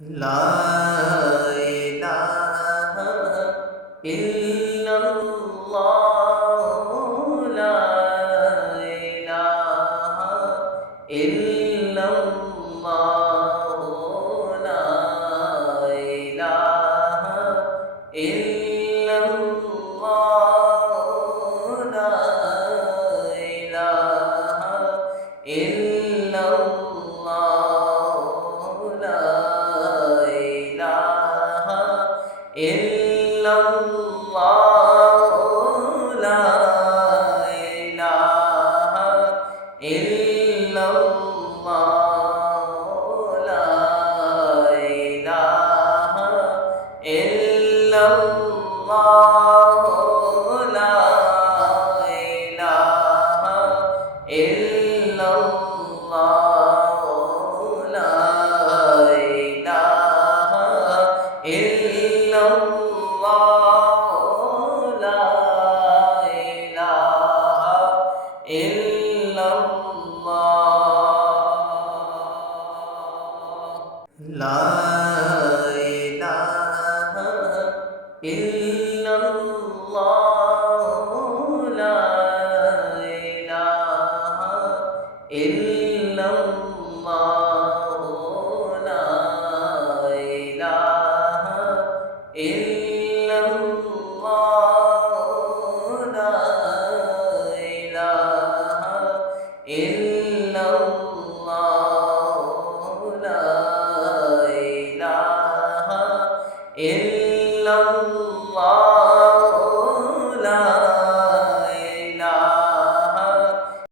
লা ইলাহা ইল্লাল্লাহু লা ইলাহা ইল্লাল্লাহু লা ইলাহা ইল্লাল্লাহু লা ইলাহা ইল্লাল্লাহু লা ইলাহা ইল্লাল্লাহু লা ইলাহা ইল্লাল্লাহু লা ইলাহা ইল্লাল্লাহু লা ইলাহা ইল্লাল্লাহু লা ইলাহা ইল্লাল্লাহু লা ইলাহা ইল্লাল্লাহ লা ইলাহা ইল্লাল্লাহু লা ইলাহা ইল্লাল্লাহ